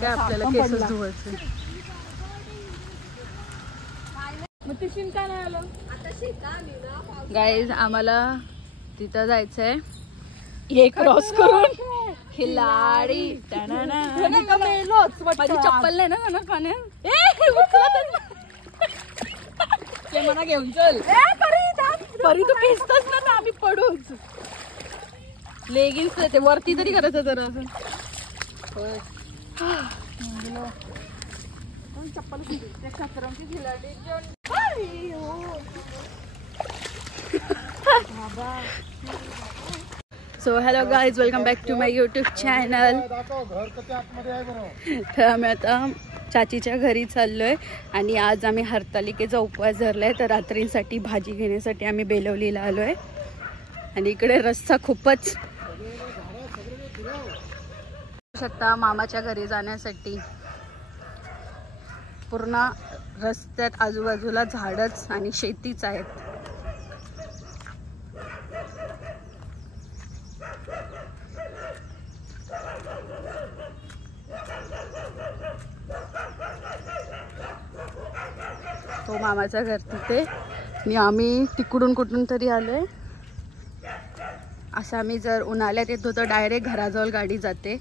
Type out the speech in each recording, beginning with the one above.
काय आपल्याला केसच धुवायचे. गाईज आम्हाला तिथं जायचंय हे क्रॉस करून खिलाडी. माझी चप्पल नाही ना पाण्यात. ते मला घेऊन चल परी तू खेचतच ना आम्ही पडूच. लेगिन्स ते वरती तरी करायचं जरा असं. चप्पल खिलाडी. So hello guys, welcome back to my YouTube channel. तर आम्ही आता चाचीच्या घरी चाललोय आणि आज आम्ही हरतालिकेचा उपवास धरलाय. तर रात्रीसाठी भाजी घेण्यासाठी आम्ही बेलवलीला आलोय आणि इकडे रस्ता खूपच शकता. मामाच्या घरी जाण्यासाठी पूर्ण रस्त्यात आजूबाजूला झाडच आणि शेतीच आहेत. तो मामाचं घर तिथे आणि आम्ही तिकडून कुठून तरी आलोय. असं आम्ही जर उन्हाळ्यात येतो तर डायरेक्ट घराजवळ गाडी जाते,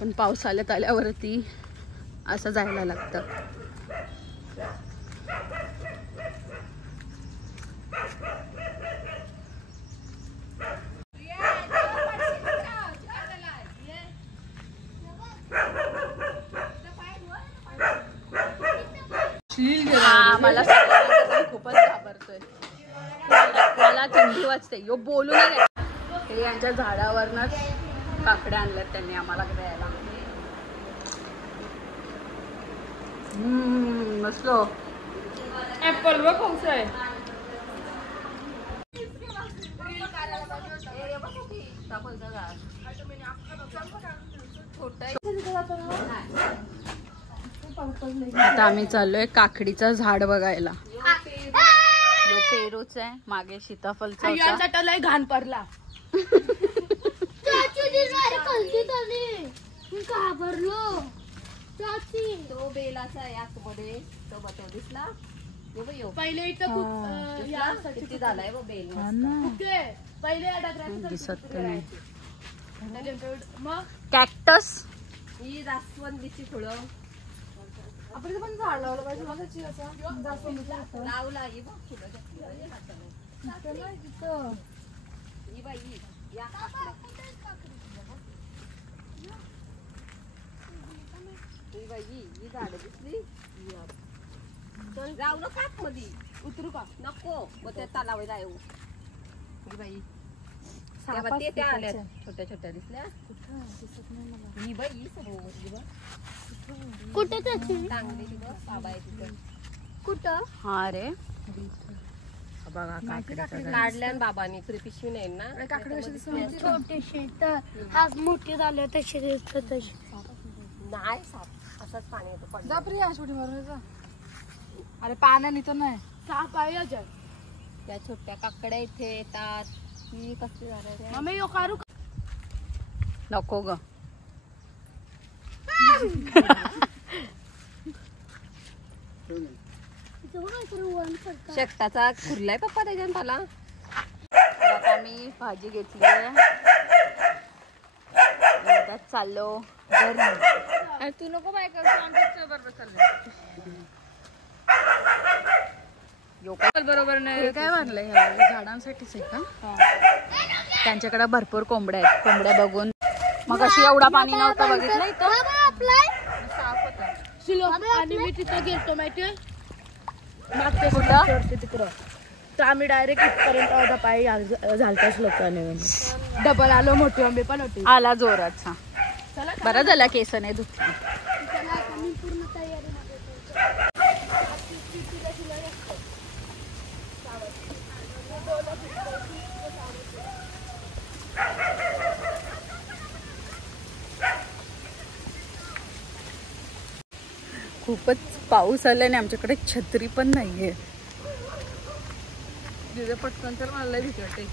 पण पावसाळ्यात आल्यावरती असं जायला लागतं. मला खूपच घाबरतोय. मला थंडी वाजते. यो बोलू नये. हे यांच्या झाडावरनच काकड्या आणल्यात त्यांनी आम्हाला द्यायला. मसलो ऍपल व कोणचं आहे. आता आम्ही चाललोय काकडीचं झाड बघायला. जो पेरूच आहे, मागे सीताफळचा होता. घाण पडला. तो बेलाचा आहे आतमध्ये. तो बटो दिसला पहिले इथं किती झालाय वो बेल. पहिले दिसत नाही. कॅक्टस ही जास्वंदीची फुलं. आपण पण झाड लावलं पाहिजे. लावला ही झाड दिसली. जाऊ नका मध्ये. उतरू का नको. मग त्या तलावाला येऊ. ही बाई त्या आल्या छोट्या छोट्या दिसल्या. ही बाई कुठे कुठं. हा रे बघा काढल्या बाबांनी. पिशवी नाही ना छोटीशी. तर मोठी झाले तशी नाही. असंच पाणी येतं. जापरी छोटी मारून. अरे पाण्याने तर नाही साप आहे. त्या छोट्या काकड्या इथे येतात. ही कसली झालं नको ग. शेकटाचा खुरलाय पप्पा त्याच्यात मला. आता मी भाजी घेतली चाललो घरी. तू नको बाय बरोबर चाललंय. बरोबर नाही. काय मारलंय ह्या झाडांसाठीच आहे का. त्यांच्याकडे भरपूर कोंबड्या आहेत. कोंबड्या बघून मग अशी एवढा पाणी नव्हतं बघितलं इथं. आणि मी तिथं गेलतो माहितीये तिकडं. तर आम्ही डायरेक्ट इथपर्यंत अर्धा पाय झालताच लोकांनी. डबल आलो. मोठी आंबे पण होती. आला जोराचा. बरं झाला केस नाही धुतली. खूपच पाऊस आल्याने आमच्याकडे छत्री पण नाहीये. पटकन तर मला भीती वाटते.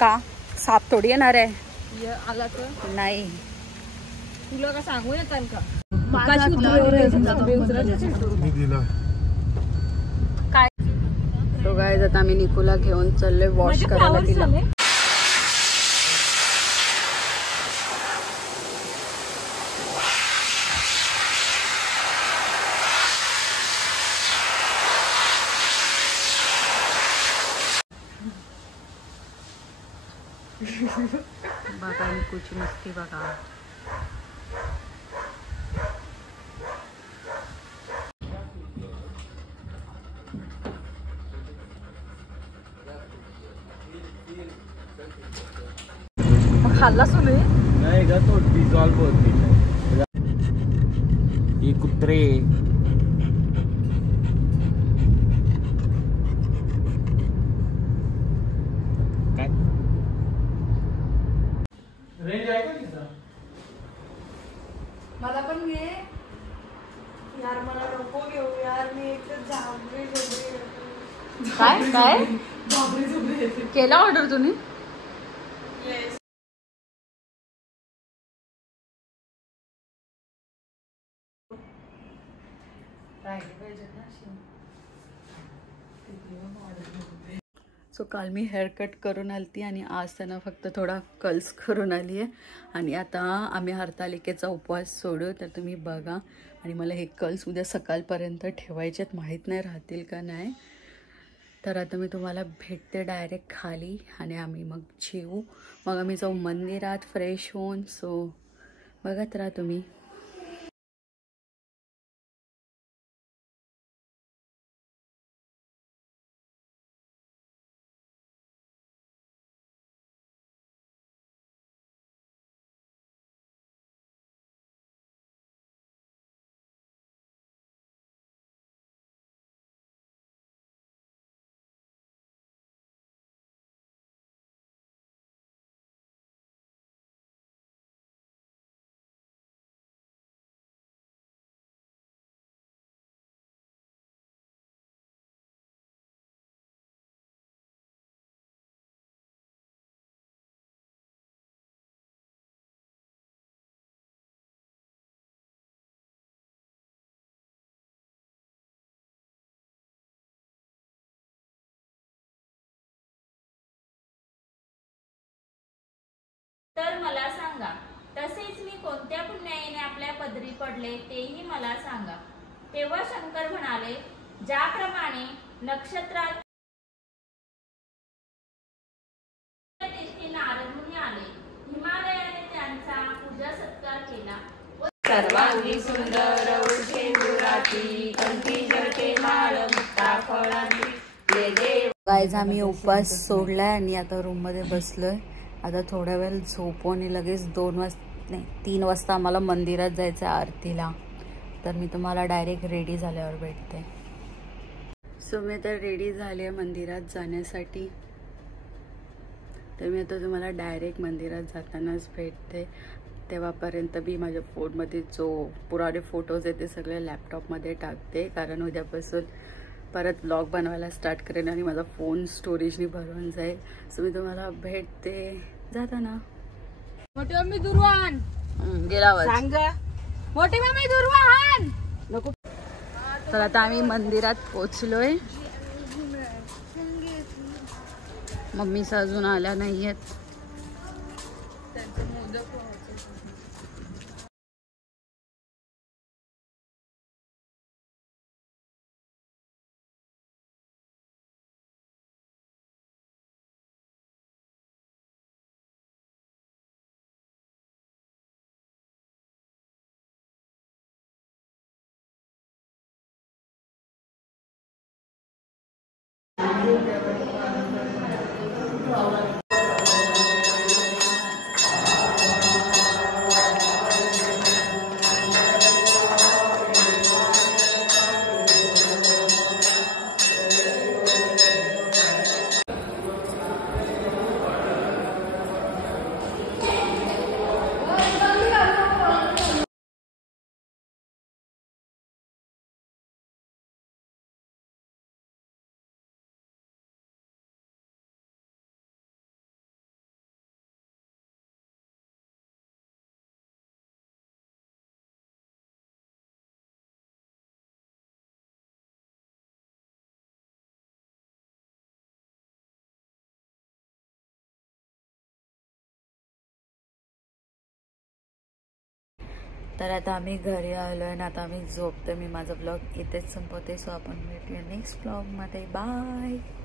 का साप थोडी येणार आहे. आला तर नाही तुला का सांगू येतात का काय तो गाईज आता आम्ही निकूला घेऊन चाललोय वॉश करायला तिला. बघा निकूची मस्ती बघा. खाल्ला सुने नाही का तो डिझॉल्व होती ही कुत्रे. काय रेंज आहे का तिथं? मला पण घे यार. मला नको घेऊ यार. मी एक झाबरी झोपरी. काय काय केला ऑर्डर तुम्ही? सो काल मी हेअर कट करून आलती आणि आज त्यांना फक्त थोडा कर्ल्स करून आली आहे. आणि आता आम्ही हरतालिकेचा उपवास सोडू. तर तुम्ही बघा. आणि मला हे कर्ल्स उद्या सकाळपर्यंत ठेवायचेत. माहीत नाही राहतील का नाही. तर आता मी तुम्हाला भेटते डायरेक्ट खाली आणि आम्ही मग जेवू. मग आम्ही जाऊ मंदिरात फ्रेश होऊन. सो बघत राहा तुम्ही. तर मला सांगा. तसेच मी कोणत्या पुण्याईने आपल्या पदरी पडले तेही मला सांगा. तेव्हा शंकर म्हणाले, ज्याप्रमाणे नक्षत्रात नारद मुनी आले, हिमालयाने त्यांचा पूजा सत्कार केला. सर्वांगी सुंदर उर्षेंदुराती, कंठी जळते माळ मुक्ता फळांची. गाईज आम्ही उपवास सोडलाय आणि आता रूम मध्ये बसलोय. आता थोड्या वेळ झोपू आणि लगेच 3 वाजता आम्हाला मंदिरात जायचं आहे आरतीला. तर मी तुम्हाला डायरेक्ट रेडी झाल्यावर भेटते. सो मी तर रेडी झाले आहे मंदिरात जाण्यासाठी. तर मी आता तुम्हाला डायरेक्ट मंदिरात जातानाच भेटते. तेव्हापर्यंत मी माझ्या फोनमध्ये जो पुराणे फोटोज आहेत ते सगळे लॅपटॉपमध्ये टाकते. कारण उद्यापासून परत ब्लॉग बनवायला स्टार्ट करेन आणि माझा फोन स्टोरेजनी भरून जाईल. सो मी तुम्हाला भेटते जाताना. मोठी मम्मी दुर्वान गेला सांग. मोठी मम्मी दुर्वान नको. तर आता आम्ही मंदिरात पोचलोय. मम्मीच अजून आल्या नाहीयेत. तर आता आम्ही घरी आलो आहे ना, आता आम्ही झोपतो. मी माझा ब्लॉग इथेच संपवते. सो आपण भेटूया नेक्स्ट ब्लॉगमध्ये. बाय.